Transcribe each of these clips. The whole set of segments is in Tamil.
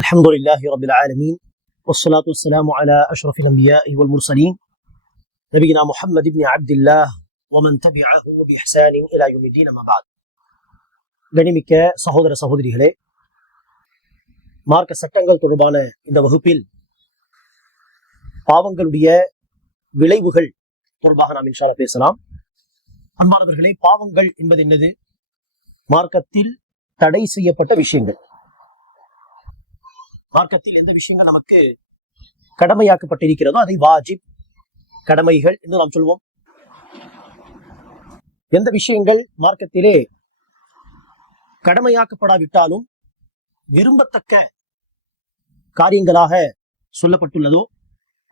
الحمد لله رب العالمين والصلاة والسلام على أشرف الأنبياء والمرسلين نبينا محمد بن عبد الله ومن تبعه بإحسان إلى يوم الدين ما بعد. கனிமிக்க சகோதர சகோதரிகளே, மார்க்க சட்டங்கள் தொடர்பான இந்த வகுப்பில் பாவங்களுடைய விளைவுகள் தொடர்பாக நாம் இன்ஷா அல்லாஹ் பேசலாம். அன்பானவர்களே, பாவங்கள் என்பது என்னது? மார்க்கத்தில் தடை செய்யப்பட்ட விஷயங்கள். மார்க்கத்தில் எந்த விஷயங்கள் நமக்கு கடமையாக்கப்பட்டிருக்கிறதோ அதை வாஜிப், கடமைகள் என்று நாம் சொல்வோம். எந்த விஷயங்கள் மார்க்கத்திலே கடமையாக்கப்படாவிட்டாலும் விரும்பத்தக்க காரியங்களாக சொல்லப்பட்டுள்ளதோ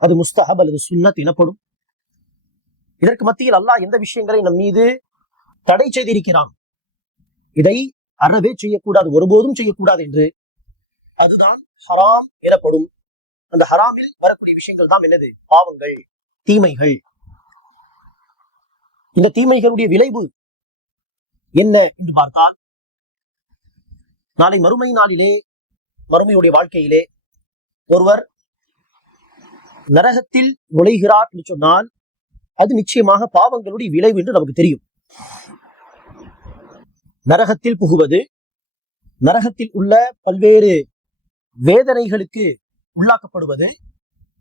அது முஸ்தஹப் அல்லது சுன்னத் எனப்படும். இதற்கு மத்தியில் அல்லாஹ் எந்த விஷயங்களை நம் மீது தடை செய்திருக்கிறான், இதை அறவே செய்யக்கூடாது, ஒருபோதும் செய்யக்கூடாது என்று, அதுதான் ஹராம் எனப்படும். அந்த ஹராமில் வரக்கூடிய விஷயங்கள் தான் என்னது? பாவங்கள், தீமைகள். இந்த தீமைகளுடைய விளைவு என்ன என்று பார்த்தால், நாளை மறுமை நாளிலே, மறுமையுடைய வாழ்க்கையிலே ஒருவர் நரகத்தில் நுழைகிறார் என்று சொன்னால் அது நிச்சயமாக பாவங்களுடைய விளைவு என்று நமக்கு தெரியும். நரகத்தில் புகுவது, நரகத்தில் உள்ள பல்வேறு வேதனைகளுக்கு உள்ளாக்கப்படுவது,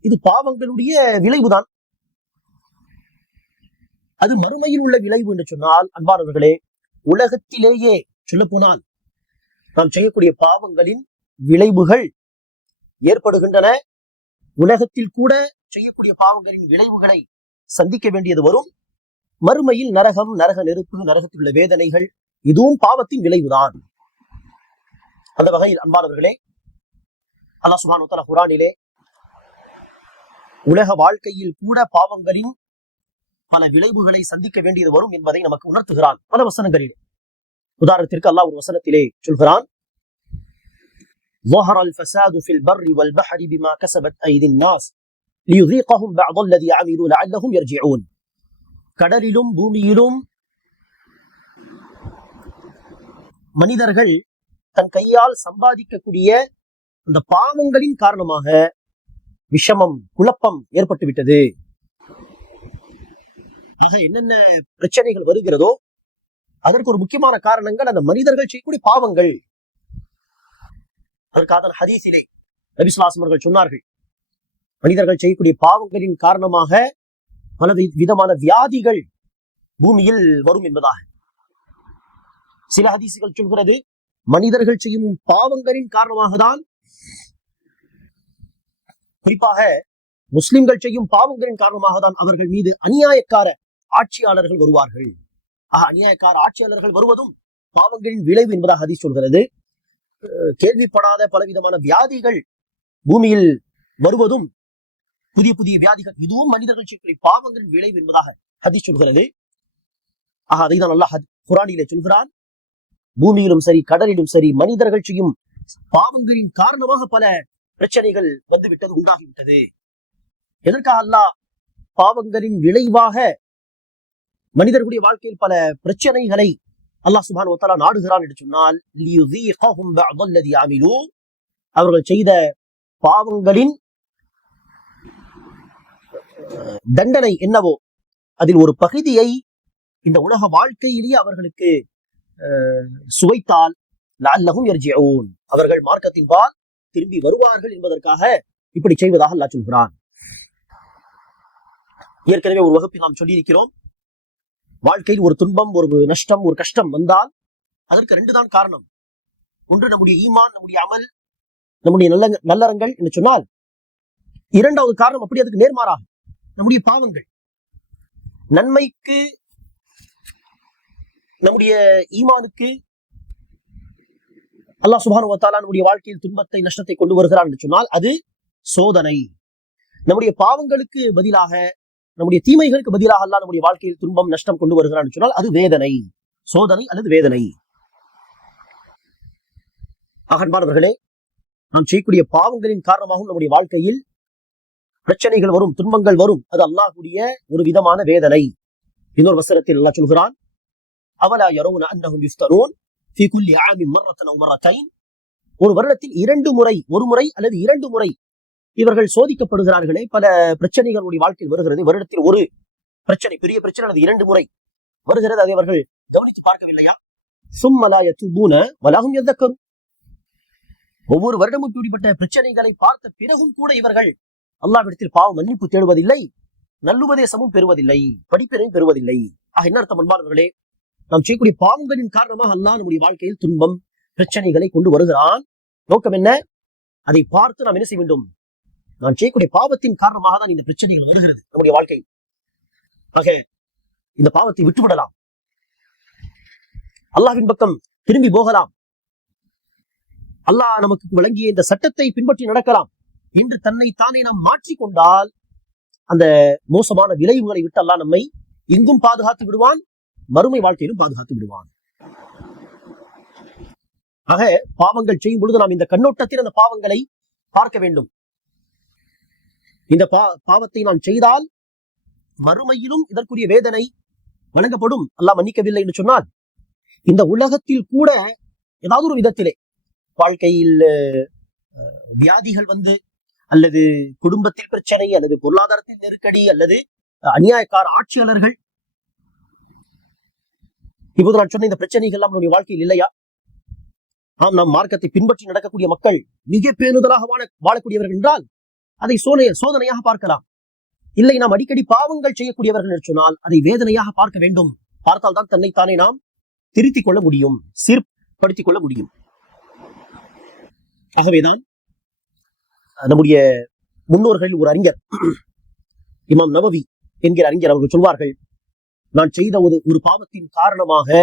இது பாவங்களுடைய விளைவுதான். அது மறுமையில் உள்ள விளைவு என்று சொன்னால், அன்பானவர்களே, உலகத்திலேயே சொல்ல போனால் நாம் செய்யக்கூடிய பாவங்களின் விளைவுகள் ஏற்படுகின்றன. உலகத்தில் கூட செய்யக்கூடிய பாவங்களின் விளைவுகளை சந்திக்க வேண்டியது வரும். மறுமையில் நரகம், நரக நெருப்பு, நரகத்தில் உள்ள வேதனைகள், இதுவும் பாவத்தின் விளைவுதான். அந்த வகையில் அன்பானவர்களே, அல்லாஹ் சுப்ஹானஹு வ தஆலா குர்ஆனிலே உலக வாழ்க்கையில் கூட பாவங்களின் பல விளைவுகளை சந்திக்க வேண்டியது வரும் என்பதை நமக்கு உணர்த்துகிறான் பல வசனங்களிலே. உதாரணத்திற்கு அல்லாஹ் ஒரு வசனத்திலே சொல்கிறான், ظهر الفساد في البر والبحر بما كسبت أيدي الناس ليذيقهم بعض الذي عملوا لعلهم يرجعون. கடலிலும் பூமியிலும் மனிதர்கள் தன் கையால் சம்பாதிக்கக்கூடிய அந்த பாவங்களின் காரணமாக விஷமம், குழப்பம் ஏற்பட்டு விட்டது. ஆக என்னென்ன பிரச்சனைகள் வருகிறதோ அதற்கு ஒரு முக்கியமான காரணங்கள் அந்த மனிதர்கள் செய்யக்கூடிய பாவங்கள். அதற்காக ஹதீஸிலே நபி ஸல்லல்லாஹு அலைஹி வஸல்லம் சொன்னார்கள், மனிதர்கள் செய்யக்கூடிய பாவங்களின் காரணமாக பல விதமான வியாதிகள் பூமியில் வரும் என்பதாக. சில ஹதீஸுகள் சொல்கிறது, மனிதர்கள் செய்யும் பாவங்களின் காரணமாக தான், குறிப்பாக முஸ்லிம்கள் செய்யும் பாவங்களின் காரணமாக தான் அவர்கள் மீது அநியாயக்கார ஆட்சியாளர்கள் வருவார்கள். அநியாயக்கார ஆட்சியாளர்கள் வருவதும் பாவங்களின் விளைவு என்பதாக ஹதீஸ் சொல்கிறது. கேள்விப்படாத பலவிதமான வியாதிகள் பூமியில் வருவதும், புதிய புதிய வியாதிகள், இதுவும் மனிதர்கள் செய்யக்கூடிய பாவங்களின் விளைவு என்பதாக ஹதீஸ் சொல்கிறது. அதைதான் அல்லாஹ் குர்ஆனிலே சொல்கிறான், பூமியிலும் சரி கடலிலும் சரி மனிதர்கள் செய்யும் பாவங்களின் காரணமாக பல பிரச்சனைகள் வந்துவிட்டது, உண்டாகிவிட்டது. எதற்காக அல்லாஹ் பாவங்களின் விளைவாக மனிதர்களுடைய வாழ்க்கையில் பல பிரச்சனைகளை அல்லாஹ் சுப்ஹானஹு வ தஆலா நாடுகிறான் என்று சொன்னால், லியுதீகஹும் பஅத அல்லதி அமிலு, அவர்கள் செய்த பாவங்களின் தண்டனை என்னவோ அதில் ஒரு பகுதியை இந்த உலக வாழ்க்கையிலேயே அவர்களுக்கு சுவைத்தால் லஅல்லஹும் யர்ஜிஊன், அவர்கள் மார்க்கத்தின் பால் திரும்பி வருவார்கள் என்பதற்காக இப்படி செய்வதாக அல்லாஹ் சொல்கிறான். ஏற்கனவே ஒரு வகுப்பில் நாம் சொல்லியிருக்கிறோம், வாழ்க்கையில் ஒரு துன்பம், ஒரு நஷ்டம், ஒரு கஷ்டம் வந்தால் அதற்கு ரெண்டு தான் காரணம். ஒன்று நம்முடைய ஈமான், நம்முடைய அமல், நம்முடைய நல்லறங்கள் என்று சொன்னால், இரண்டாவது காரணம் அப்படி அதுக்கு நேர்மாறாக நம்முடைய பாவங்கள். நன்மைக்கு, நம்முடைய ஈமானுக்கு அல்லாஹ் சுப்ஹானஹு வ தஆலா நம்முடைய வாழ்க்கையில் துன்பத்தை, நஷ்டத்தை கொண்டு வருகிறான் என்று சொன்னால் அது சோதனை. நம்முடைய பாவங்களுக்கு பதிலாக, நம்முடைய தீமைகளுக்கு பதிலாக அல்லாஹ் நம்முடைய வாழ்க்கையில் துன்பம், நஷ்டம் கொண்டு வருகிறான் என்று சொன்னால் அது வேதனை, சோதனை அல்லது வேதனை. அன்பானவர்களே, நாம் செய்யக்கூடிய பாவங்களின் காரணமாகவும் நம்முடைய வாழ்க்கையில் பிரச்சனைகள் வரும், துன்பங்கள் வரும். அது அல்லாஹ்வுடைய ஒரு விதமான வேதனை. இன்னொரு வசனத்தில் அல்லாஹ் சொல்கிறான், அவலா யரவுன அன்னஹும் யுஃப்தனூன் ஃபீ குல்லி ஆமின் மர்ரத்தன் அவ் மர்ரத்தைன் ஒரு வருடத்தில் 2 முறை, ஒரு முறை அல்லது 2 முறை இவர்கள் சோதிக்கப்படுகிறார்களே. பல பிரச்சனைகளுடைய வாழ்க்கையில் வருகிறது. வருடத்தில் ஒரு பிரச்சனை, பெரிய பிரச்சனை அல்லது 2 முறை வருகிறது. அதை அவர்கள் கவனித்து பார்க்கவில்லையா? சும்மலா யதுபூன வலஹும் யذكرون. ஒவ்வொரு வருடமும் இப்படிப்பட்ட பிரச்சனைகளை பார்த்த பிறகும் கூட இவர்கள் அல்லாஹ்விடத்தில் பாவ மன்னிப்பு தேடுவதில்லை, நல்லுபதேசமும் பெறுவதில்லை, படிப்பினையும் பெறுவதில்லை. என்ன அர்த்தம் அன்பானவர்களே? நாம் செய்யக்கூடிய பாவங்களின் காரணமாக அல்லாஹ் நம்முடைய வாழ்க்கையில் துன்பம், பிரச்சனைகளை கொண்டு வருகிறான். நோக்கம் என்ன? அதை பார்த்து நாம் என்ன செய்ய வேண்டும்? நான் செய்யக்கூடிய பாவத்தின் காரணமாக தான் இந்த பிரச்சனைகள் வருகிறது நம்முடைய வாழ்க்கையில். ஆக இந்த பாவத்தை விட்டுவிடலாம், அல்லாஹ்வின் பக்கம் திரும்பி போகலாம், அல்லாஹ் நமக்கு வழங்கிய இந்த சட்டத்தை பின்பற்றி நடக்கலாம் என்று தன்னை தானே நாம் மாற்றிக்கொண்டால் அந்த மோசமான விளைவுகளை விட்டு அல்லாஹ் நம்மை இங்கும் பாதுகாத்து விடுவான், மறுமை வாழ்க்கையிலும் பாதுகாத்து விடுவான். ஆக பாவங்கள் செய்யும் பொழுது நாம் இந்த கண்ணோட்டத்தில் அந்த பாவங்களை பார்க்க வேண்டும். இந்த பாவத்தை நான் செய்தால் மறுமையிலும் இதற்குரிய வேதனை வழங்கப்படும், அல்லாஹ் மன்னிக்கவில்லை என்று சொன்னால் இந்த உலகத்தில் கூட ஏதாவது ஒரு விதத்திலே வாழ்க்கையில் வியாதிகள் வந்து, அல்லது குடும்பத்தில் பிரச்சனை, அல்லது பொருளாதாரத்தில் நெருக்கடி, அல்லது அநியாயக்கார ஆட்சியாளர்கள், இப்போது நான் சொன்ன இந்த பிரச்சனைகள் எல்லாம் நம்முடைய வாழ்க்கையில் இல்லையா? நாம் மார்க்கத்தை பின்பற்றி நடக்கக்கூடிய மக்கள், மிக பேணுதலாக வாழக்கூடியவர்கள் என்றால் அதை சோதனையாக பார்க்கலாம். இல்லை, நாம் அடிக்கடி பாவங்கள் செய்யக்கூடியவர்கள் என்று சொன்னால் அதை வேதனையாக பார்க்க வேண்டும். பார்த்தால் தான் தன்னைத்தானே நாம் திருத்திக் கொள்ள முடியும், சீர்படுத்திக் கொள்ள முடியும். ஆகவேதான் நம்முடைய முன்னோர்கள் ஒரு அறிஞர், இமாம் நவவி என்கிற அறிஞர், அவர்கள் சொல்வார்கள், நான் செய்த ஒரு பாவத்தின் காரணமாக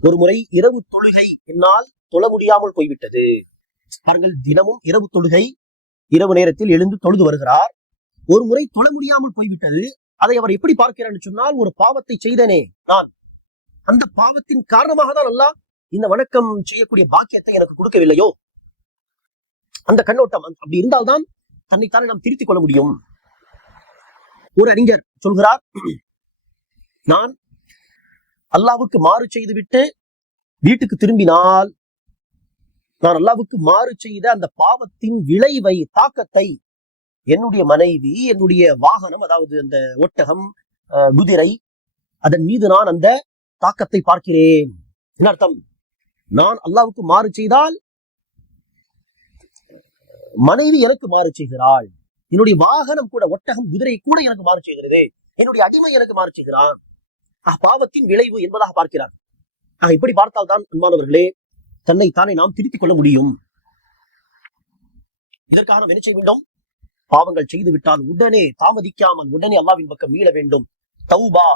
ஒரு முறை இரவு தொழுகை என்னால் தொழ முடியாமல் போய்விட்டது. அவர்கள் தினமும் இரவு தொழுகை, இரவு நேரத்தில் எழுந்து தொழுது வருகிறார். ஒரு முறை தொழ முடியாமல் போய்விட்டது. அதை அவர் எப்படி பார்க்கிறார் என்று சொன்னால், ஒரு பாவத்தை செய்தனே நான், அந்த பாவத்தின் காரணமாக தான் அல்லாஹ் இந்த வணக்கம் செய்யக்கூடிய பாக்கியத்தை எனக்கு கொடுக்கவில்லையோ, அந்த கண்ணோட்டம் அப்படி இருந்தால்தான் தன்னைத்தானே நாம் திருத்திக் கொள்ள முடியும். ஒரு அறிஞர் சொல்கிறார், நான் அல்லாஹ்வுக்கு மாறு செய்துவிட்டு வீட்டுக்கு திரும்பினால் நான் அல்லாஹ்வுக்கு மாறு செய்த அந்த பாவத்தின் விளைவை, தாக்கத்தை என்னுடைய மனைவி, என்னுடைய வாகனம், அதாவது அந்த ஒட்டகம், குதிரை, அதன் மீது நான் அந்த தாக்கத்தை பார்க்கிறேன். என்ன அர்த்தம்? நான் அல்லாஹ்வுக்கு மாறு செய்தால் மனைவி எனக்கு மாறு செய்கிறாள், என்னுடைய வாகனம் கூட, ஒட்டகம், குதிரை கூட எனக்கு மாறு செய்கிறது, என்னுடைய அடிமை எனக்கு மாறு செய்கிறான். பாவத்தின் விளைவு என்பதாக பார்க்கிறார். இப்படி பார்த்தால் தான் அன்பானவர்களே தன்னைத்தானே நாம் திருத்திக் கொள்ள முடியும். இதற்காக நாம் என்ன செய்ய வேண்டும்? பாவங்கள் செய்து விட்டால் உடனே தாமதிக்காமல் உடனே அல்லாஹ்வின் பக்கம் மீள வேண்டும், தௌபா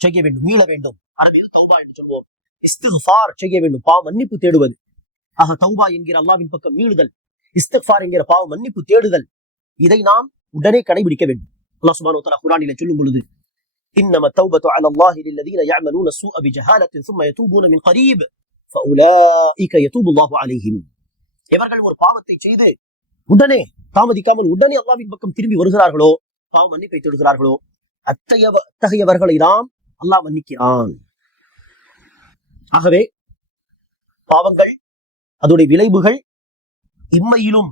செய்ய வேண்டும், மீள வேண்டும். அரபியில் தௌபா என்று சொல்வோம். இஸ்திக்ஃபார் செய்ய வேண்டும், பாவ மன்னிப்பு தேடுவது. தௌபா என்கிற அல்லாஹ்வின் பக்கம் மீளுதல், இஸ்திக்ஃபார் என்கிற பாவ மன்னிப்பு தேடுதல், இதை நாம் உடனே கடைபிடிக்க வேண்டும். அல்லாஹ் சுப்ஹானஹு வ தஆலா குர்ஆனிலே சொல்லும் பொழுது, இன்னமா தௌபத்து அலா அல்லாஹி லில்லதீன யஅமலூன ஸூஅ பிஜஹாலத்தின் ஸும்ம யதூபூன மின் கரீப் ஃபஉலாயிக யதூபு அல்லாஹு அலைஹிம். இவர்கள் ஒரு பாவத்தை செய்து உடனே தாமதிக்காமல் உடனே அல்லாஹ்வின் பக்கம் திரும்பி வருகிறார்களோ, பாவ மன்னிப்பை தேடுகிறார்களோ, அத்தகையவர்களை நாம் அல்லாஹ் மன்னிக்கிறான். ஆகவே பாவங்கள், அதோடைய விளைவுகள் இம்மையிலும்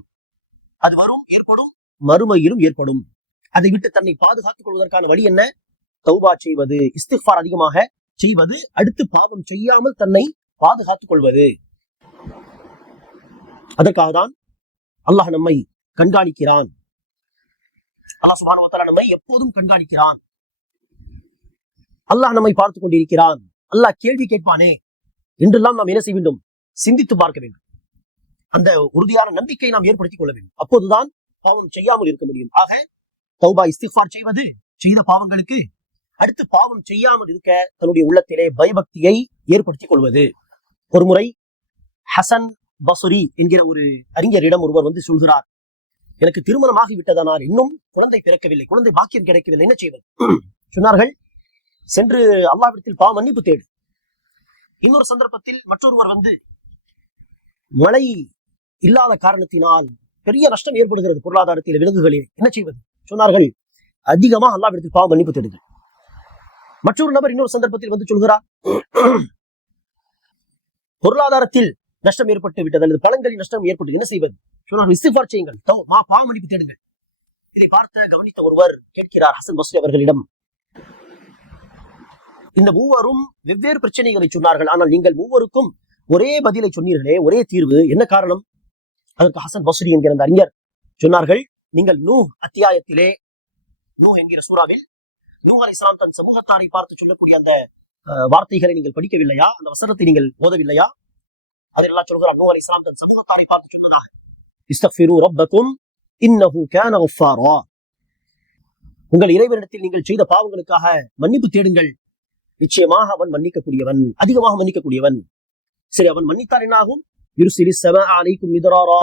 அது வரும், ஏற்படும், மறுமையிலும் ஏற்படும். அதை விட்டு தன்னை பாதுகாத்துக் கொள்வதற்கான வழி என்ன? தௌபா செய்வது, இஸ்திக்ஃபார் அதிகமாக செய்வது, அடுத்து பாவம் செய்யாமல் தன்னை பாதுகாத்துக் கொள்வது. அதற்காக தான் அல்லாஹ் நம்மை கண்காணிக்கிறான். அல்லாஹ் சுப்ஹானஹு வ தஆலா நம்மை எப்போதும் கண்காணிக்கிறான். அல்லாஹ் நம்மை பார்த்துக் கொண்டிருக்கிறான். அல்லாஹ் கேள்வி கேட்பானே என்றெல்லாம் நாம் என்ன செய்ய வேண்டும்? சிந்தித்து பார்க்க வேண்டும். அந்த உறுதியான நம்பிக்கை நாம் ஏற்படுத்திக் கொள்ள வேண்டும். அப்போதுதான் பாவம் செய்யாமல் இருக்க முடியும். ஆக தௌபா, இஸ்திக்ஃபார் செய்வது, செய்த பாவங்களுக்கு அடுத்து பாவம் செய்யாமல் இருக்க தன்னுடைய உள்ளத்திலே பயபக்தியை ஏற்படுத்திக் கொள்வது. ஒரு முறை ஹசன் பஸ்ரி என்கிற ஒரு அறிஞரிடம் ஒருவர் வந்து சொல்கிறார், எனக்கு திருமணமாகி விட்டதனால் இன்னும் குழந்தை பிறக்கவில்லை, குழந்தை பாக்கியம் கிடைக்கவில்லை, என்ன செய்வது? சொன்னார்கள், சென்று அல்லாஹ்விடத்தில் பாவ மன்னிப்பு தேடு. இன்னொரு சந்தர்ப்பத்தில் மற்றொருவர் வந்து, மழை இல்லாத காரணத்தினால் பெரிய நஷ்டம் ஏற்படுகிறது பொருளாதாரத்தில், விலங்குகளில், என்ன செய்வது? சொன்னார்கள், அதிகமாக அல்லாஹ்விடத்தில் பாவ மன்னிப்பு தேடுங்கள். மற்றொரு நபர் இன்னொரு சந்தர்ப்பத்தில் வந்து சொல்கிறார், பொருளாதாரத்தில் நஷ்டம் ஏற்பட்டு விட்டது அல்லது பழங்களின் நஷ்டம் ஏற்பட்டு என்ன செய்வது? சொன்னார்கள் இஸ்திக்ஃபார் செய்யுங்கள், பாவ மன்னிப்பு தேடுங்கள். இதை பார்த்த கவனித்த ஒருவர் கேட்கிறார் ஹசன் பஸ்ரி அவர்களிடம், இந்த மூவரும் வெவ்வேறு பிரச்சனைகளை சொன்னார்கள், ஆனால் நீங்கள் மூவருக்கும் ஒரே பதிலை சொன்னீர்களே, ஒரே தீர்வு, என்ன காரணம்? அதற்கு ஹசன் பஸ்ரி என்கிற அந்த அறிஞர் சொன்னார்கள், நீங்கள் நூஹ் அத்தியாயத்திலே, நூஹ் என்கிற சூறாவில் நூஹ் அலைஹிஸ்ஸலாம் தன் சமூகத்தாரை பார்த்து சொல்லக்கூடிய அந்த வார்த்தைகளை நீங்கள் படிக்கவில்லையா? அந்த வசனத்தை நீங்கள் ஓதவில்லையா? அதில் அல்லாஹ் சொல்கிறார், நூஹ் அலைஹிஸ்ஸலாம் தன் சமூகத்தாரை பார்த்து சொன்னதாக, இஸ்தக்ஃபிரு ரப்பக்கும் இன்னஹு கான கஃபாரா, உங்கள் இறைவனிடத்தில் நீங்கள் செய்த பாவங்களுக்காக மன்னிப்பு தேடுங்கள், நிச்சயமாக அவன் மன்னிக்கக்கூடியவன், அதிகமாக மன்னிக்கக்கூடியவன். சரி, அவன் மன்னித்தார் என்னாகும்? யுர்சிலிஸ் ஸமாஅ அலைக்கும் மித்ராரா,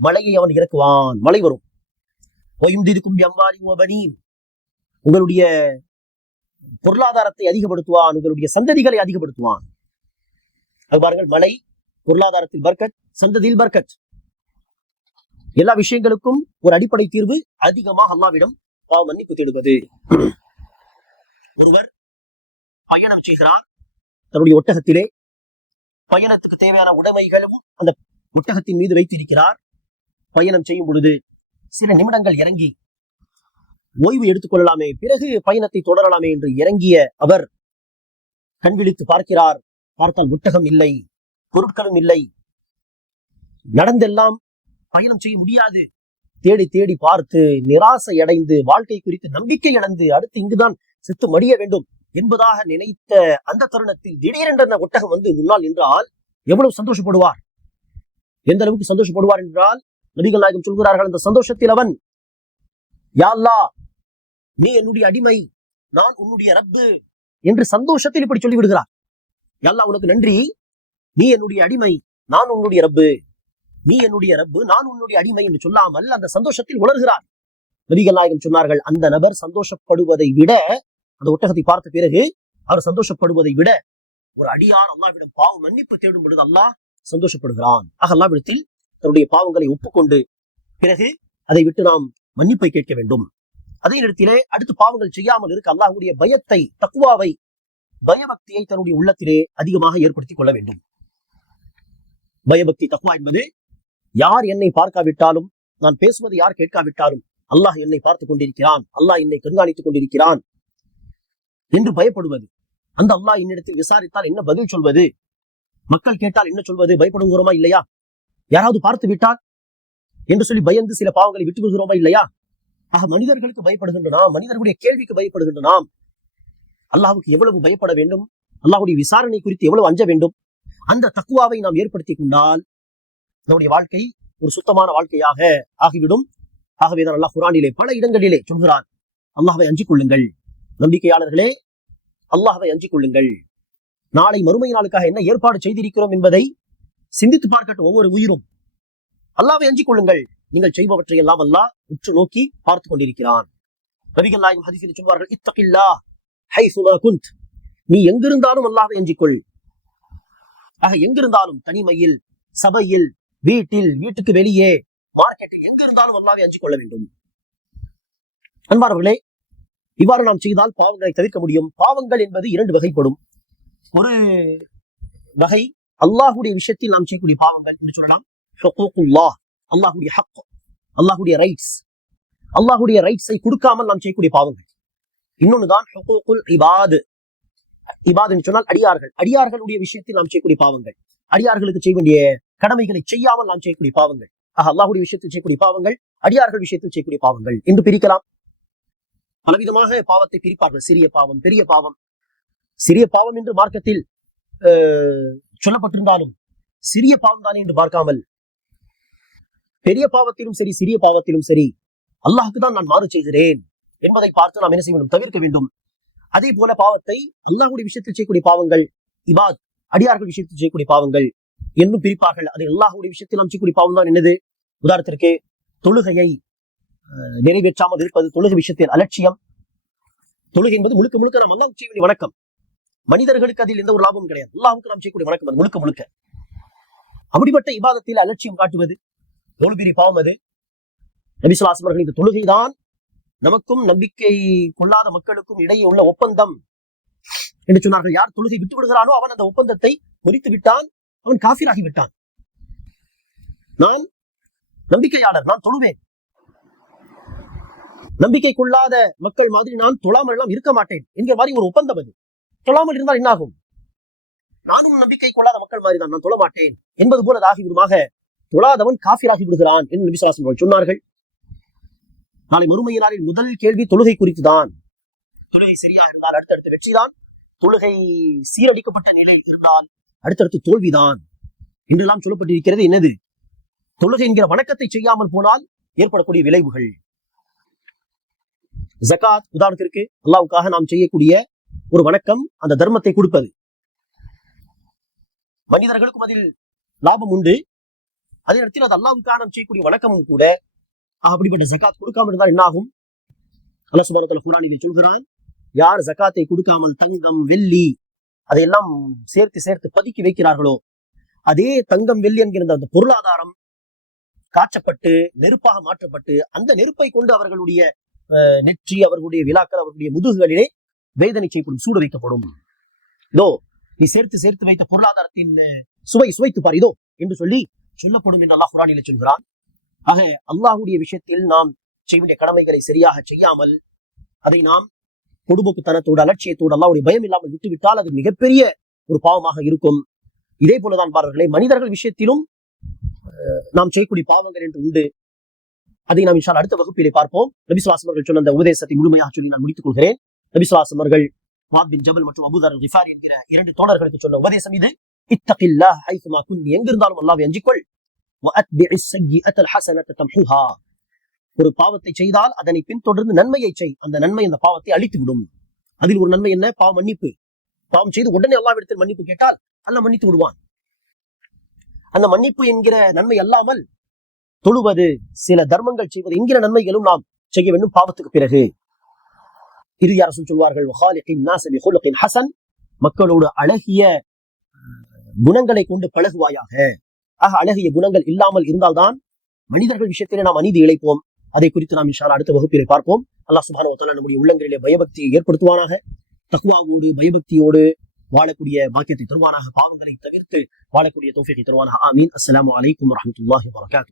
மழையை அவன் இறக்குவான், மழை வரும். வயும்திதுக்கும் பிஅம்வாலின் வபனீன், உங்களுடைய பொருளாதாரத்தை அதிகப்படுத்துவான், உங்களுடைய சந்ததிகளை அதிகப்படுத்துவான். அது பாருங்கள், மழை, பொருளாதாரத்தில் பர்க்கத், சந்ததியில் பர்க்கத், எல்லா விஷயங்களுக்கும் ஒரு அடிப்படை தீர்வு அதிகமாக அல்லாஹ்விடம் பாவ மன்னிப்பு தேடுவது. ஒருவர் பயணம் செய்கிறார், தன்னுடைய ஒட்டகத்திலே பயணத்துக்கு தேவையான உடைமைகளும் அந்த ஒட்டகத்தின் மீது வைத்திருக்கிறார். பயணம் செய்யும் பொழுது சில நிமிடங்கள் இறங்கி ஓய்வு எடுத்துக் கொள்ளலாமே, பிறகு பயணத்தை தொடரலாமே என்று இறங்கிய அவர் கண் விழித்து பார்க்கிறார். பார்த்தால் ஒட்டகம் இல்லை, பொருட்களும் இல்லை, நடந்தெல்லாம் பயணம் செய்ய முடியாது. தேடி தேடி பார்த்து நிராசை அடைந்து வாழ்க்கை குறித்து நம்பிக்கை இழந்து அடுத்து இங்குதான் செத்து மடிய வேண்டும் என்பதாக நினைத்த அந்த தருணத்தில் திடீரென்ற ஒட்டகம் வந்து முன்னால் நின்றால் எவ்வளவு சந்தோஷப்படுவார், எந்த அளவுக்கு சந்தோஷப்படுவார் என்றால், நபிகள் நாயகம் சொல்கிறார்கள், அந்த சந்தோஷத்தில் அவன், யா அல்லாஹ், நீ என்னுடைய அடிமை, நான் உன்னுடைய ரப்பு என்று சந்தோஷத்தில் இப்படி சொல்லி விடுகிறார். யா அல்லாஹ், உனக்கு நன்றி, நீ என்னுடைய அடிமை, நான் உன்னுடைய ரப்பு, நீ என்னுடைய ரப்பு, நான் உன்னுடைய அடிமை என்று சொல்லாமல் அந்த சந்தோஷத்தில் உணர்கிறார். நபிகள் நாயகம் சொன்னார்கள், அந்த நபர் சந்தோஷப்படுவதை விட, அந்த ஒட்டகத்தை பார்த்த பிறகு அவர் சந்தோஷப்படுவதை விட ஒரு அடியான் அல்லாஹ்விடம் பாவ மன்னிப்பு தேடும் பொழுது அல்லாஹ் சந்தோஷப்படுகிறான். ஆக அல்லாஹ்விடத்தில் தன்னுடைய பாவங்களை ஒப்புக்கொண்டு பிறகு அதை விட்டு நாம் மன்னிப்பை கேட்க வேண்டும். அதே நேரத்திலே அடுத்து பாவங்கள் செய்யாமல் இருக்க அல்லாஹ்வுடைய பயத்தை, தக்வாவை, பயபக்தியை தன்னுடைய உள்ளத்திலே அதிகமாக ஏற்படுத்திக் கொள்ள வேண்டும். பயபக்தி, தக்வா என்பது யார் என்னை பார்க்காவிட்டாலும், நான் பேசுவதை யார் கேட்காவிட்டாலும் அல்லாஹ் என்னை பார்த்துக் கொண்டிருக்கிறான், அல்லாஹ் என்னை கண்காணித்துக் கொண்டிருக்கிறான் என்று பயப்படுவது. அந்த அல்லாஹ் என்னிடத்தில் விசாரித்தால் என்ன பதில் சொல்வது, மக்கள் கேட்டால் என்ன சொல்வது, பயப்படுகிறோமா இல்லையா? யாராவது பார்த்து விட்டால் என்று சொல்லி பயந்து சில பாவங்களை விட்டு விடுகிறோமா இல்லையா? ஆக மனிதர்களுக்கு பயப்படுகின்ற நாம், மனிதர்களுடைய கேள்விக்கு பயப்படுகின்ற நாம் அல்லாஹ்வுக்கு எவ்வளவு பயப்பட வேண்டும், அல்லாஹ்வுடைய விசாரணை குறித்து எவ்வளவு அஞ்ச வேண்டும். அந்த தக்வாவை நாம் ஏற்படுத்திக் கொண்டால் நம்முடைய வாழ்க்கை ஒரு சுத்தமான வாழ்க்கையாக ஆகிவிடும். ஆகவேதான் அல்லாஹ் குர்ஆனிலே பல இடங்களிலே சொல்கிறான், அல்லாஹ்வை அஞ்சிக் கொள்ளுங்கள், நம்பிக்கையாளர்களே அல்லாஹ்வை அஞ்சிக் கொள்ளுங்கள். நாளை மறுமை நாளுக்காக என்ன ஏற்பாடு செய்திருக்கிறோம் என்பதை சிந்தித்து பார்க்கட்டும் ஒவ்வொரு உயிரும். அல்லாஹ்வை அஞ்சிக் கொள்ளுங்கள், நீங்கள் செய்பவற்றை எல்லாம் அல்லாஹ் உற்று நோக்கி பார்த்துக் கொண்டிருக்கிறான். நபிகள் நாயகம் ஹதீஸில் சொல்வார்கள், இத்தகில்லாஹ் ஹைசுமா குந்த், நீ எங்கிருந்தாலும் அல்லாஹ்வை அஞ்சிக் கொள். ஆக எங்கிருந்தாலும், தனிமையில், சபையில், வீட்டில், வீட்டுக்கு வெளியே, மார்க்கெட்டில், எங்கிருந்தாலும் அல்லாஹ்வை அஞ்சிக் கொள்ள வேண்டும். அன்பானவர்களே, இவ்வாறு நாம் செய்தால் பாவங்களை தவிர்க்க முடியும். பாவங்கள் என்பது இரண்டு வகைப்படும். ஒரு வகை அல்லாஹ்வுடைய விஷயத்தில் நாம் செய்யக்கூடிய பாவங்கள் என்று சொல்லலாம், ஹுகூகுல்லாஹ், அல்லாஹ்வுடைய ஹக், அல்லாஹ்வுடைய ரைட்ஸ், அல்லாஹ்வுடைய ரைட்ஸை கொடுக்காமல் நாம் செய்யக்கூடிய பாவங்கள். இன்னொன்னுதான் ஹுகூகுல் இபாத். இபாத் என்று சொன்னால் அடியார்கள், அடியார்களுடைய விஷயத்தில் நாம் செய்யக்கூடிய பாவங்கள், அடியார்களுக்கு செய்ய வேண்டிய கடமைகளை செய்யாமல் நாம் செய்யக்கூடிய பாவங்கள். ஆக அல்லாஹ்வுடைய விஷயத்தில் செய்யக்கூடிய பாவங்கள், அடியார்கள் விஷயத்தில் செய்யக்கூடிய பாவங்கள் என்று பிரிக்கலாம். பலவிதமாக பாவத்தை பிரிப்பார்கள், சிறிய பாவம், பெரிய பாவம். சிறிய பாவம் என்று மார்க்கத்தில் சொல்லப்பட்டிருந்தாலும் சிறிய பாவம் தானே என்று பார்க்காமல், பெரிய பாவத்திலும் சரி சிறிய பாவத்திலும் சரி அல்லாஹ்க்கு தான் நான் மாறு செய்கிறேன் என்பதை பார்த்து நாம் என்ன செய்ய வேண்டும், தவிர்க்க வேண்டும். அதே போல பாவத்தை அல்லாஹ்வுடைய விஷயத்தில் செய்யக்கூடிய பாவங்கள், இபாத், அடியார்கள் விஷயத்தில் செய்யக்கூடிய பாவங்கள் என்னும் பிரிப்பார்கள். அது அல்லாஹ்வுடைய விஷயத்தில் நாம் செய்யக்கூடிய பாவம் தான். என்னது? உதாரணத்திற்கு தொழுகையை நிறைவேற்றாமல் இருப்பது, தொழுகை விஷயத்தில் அலட்சியம். தொழுகை என்பது முழுக்க முழுக்க நாம் அல்லாஹ்வுக்கு செய்ய வேண்டிய வணக்கம். மனிதர்களுக்கு அதில் எந்த ஒரு லாபமும் கிடையாது. அல்லாஹ்வுக்கு நாம் செய்யக்கூடிய வணக்கம் அது முழுக்க முழுக்க. அப்படிப்பட்ட இபாதத்தில் அலட்சியம் காட்டுவது எவ்வளவு பெரிய பாவம் அது. நபி ஸல்லல்லாஹு அலைஹி வஸல்லம் இந்த தொழுகைதான் நமக்கும் நம்பிக்கை கொள்ளாத மக்களுக்கும் இடையே உள்ள ஒப்பந்தம் என்று சொன்னார்கள். யார் தொழுகை விட்டு விடுகிறானோ அவன் அந்த ஒப்பந்தத்தை முறித்து விட்டான், அவன் காஃபிராகி விட்டான். நான் நம்பிக்கையாளர், நான் தொழுவேன். நம்பிக்கைக்குள்ளாத மக்கள் மாதிரி நான் தொழாமல் எல்லாம் இருக்க மாட்டேன் என்கிற மாதிரி ஒரு ஒப்பந்தம் அது. தொழாமல் இருந்தால் என்ன ஆகும்? நானும் நம்பிக்கை கொள்ளாத மக்கள் மாதிரி தான், நான் தொழ மாட்டேன் என்பது போல ஆகிவிடுமாக தொழாதவன் காஃபிராகி விடுகிறான் என்று நபி ஸல்லல்லாஹு அலைஹி வஸல்லம் சொன்னார்கள். நாளை மறுமையினாரின் முதல் கேள்வி தொழுகை குறித்துதான். தொழுகை சரியா இருந்தால் அடுத்தடுத்து வெற்றிதான், தொழுகை சீரடிக்கப்பட்ட நிலையில் இருந்தால் அடுத்தடுத்து தோல்விதான் என்றெல்லாம் சொல்லப்பட்டிருக்கிறது. என்னது? தொழுகை என்கிற வணக்கத்தை செய்யாமல் போனால் ஏற்படக்கூடிய விளைவுகள். ஜகாத் உதாரணத்திற்கு அல்லாஹ்வுக்காக நாம் செய்யக்கூடிய ஒரு வணக்கம், அந்த தர்மத்தை கொடுப்பது. மனிதர்களுக்கும் அதில் லாபம் உண்டு, அதே நேரத்தில் அது அல்லாஹ்வுக்காக நாம் செய்யக்கூடிய வணக்கமும் கூட. அப்படிப்பட்ட ஜகாத் கொடுக்காமல் இருந்தால் என்ன ஆகும்? அல்லாஹ் சுப்ஹானஹு வ தஆலா குர்ஆனிலே சொல்கிறான், யார் ஜகாத்தை கொடுக்காமல் தங்கம் வெள்ளி அதையெல்லாம் சேர்த்து சேர்த்து பதுக்கி வைக்கிறார்களோ, அதே தங்கம் வெள்ளி என்கிற அந்த பொருளாதாரம் காய்ச்சப்பட்டு நெருப்பாக மாற்றப்பட்டு அந்த நெருப்பை கொண்டு அவர்களுடைய நெற்றி, அவர்களுடைய விழாக்கள், அவர்களுடைய முதுகுகளிலே வேதனை செய்யப்படும், சூடு வைக்கப்படும். இதோ நீ சேர்த்து சேர்த்து வைத்த பொருளாதாரத்தின் சுவைத்து பார் இதோ என்று சொல்லப்படும் என்று அல்லாஹ் குர்ஆனிலே சொல்கிறான். ஆக அல்லாஹ்வுடைய விஷயத்தில் நாம் செய்ய வேண்டிய கடமைகளை சரியாக செய்யாமல் அதை நாம் பொடுபோக்குத்தனத்தோடு அலட்சியத்தோடு அல்லாஹ்வுடைய பயம் இல்லாமல் விட்டுவிட்டால் அது மிகப்பெரிய ஒரு பாவமாக இருக்கும். இதே போலதான் பாருங்களே, மனிதர்கள் விஷயத்திலும் நாம் செய்யக்கூடிய பாவங்கள் என்று உண்டு. அதை நாம் இன்ஷா அல்லாஹ் அடுத்த வகுப்பிலே பார்ப்போம். நபி ஸல்லல்லாஹு அலைஹி வஸல்லம் சொன்ன அந்த உபதேசத்தை முழுமையாக சொல்லி நான் முடித்துக் கொள்கிறேன். நபி ஸல்லல்லாஹு அலைஹி வஸல்லம் அவர்கள் முஆத் பின் ஜபல் மற்றும் அபூ தர் கிஃபாரி என்கிற 2 தோழர்களுக்கு சொன்ன உபதேசம் இது. இத்தகில்லாஹ் ஹைசுமா குன், எங்கிருந்தாலும் அல்லாஹ்வை அஞ்சிக்கொள். வஅத்பிஇஸ் ஸய்யிஅத்தல் ஹஸனத தம்ஹுஹா, ஒரு பாவத்தை செய்தால் அதனை பின்தொடர்ந்து நன்மையை செய், அந்த நன்மை அந்த பாவத்தை அழித்து விடும். அதில் ஒரு நன்மை என்ன? பாவ மன்னிப்பு. பாவம் செய்து உடனே அல்லாஹ்விடத்தில் மன்னிப்பு கேட்டால் அல்லாஹ் மன்னித்து விடுவான். அந்த மன்னிப்பு என்கிற நன்மை அல்லாமல் தொழுவது, சில தர்மங்கள் செய்வது என்கிற நன்மைகளும் நாம் செய்ய வேண்டும் பாவத்துக்கு பிறகு. இறுதியா ரசூல் சொல்வார்கள், வஹாலிகின் நாஸ பிகுலுகின் ஹஸன், மக்களோடு அழகிய குணங்களை கொண்டு பழகுவாயாக. ஆக அழகிய குணங்கள் இல்லாமல் இருந்தால்தான் மனிதர்கள் விஷயத்திலே நாம் அநீதி இழைப்போம். அதை குறித்து நாம் இன்ஷா அல்லாஹ் அடுத்த வகுப்பிலே பார்ப்போம். அல்லாஹ் சுப்ஹானஹு வ தஆலா நம்முடைய உள்ளங்களிலே பயபக்தியை ஏற்படுத்துவானாக. தக்வாவோடு பயபக்தியோடு வாழக்கூடிய பாக்கியத்தை தருவானாக. பாவங்களை தவிர்த்து வாழக்கூடிய தௌஃபீகை தருவானாக. ஆமீன். அஸ்ஸலாமு அலைக்கும் வரஹ்மத்துல்லாஹி வபரகாத்துஹு.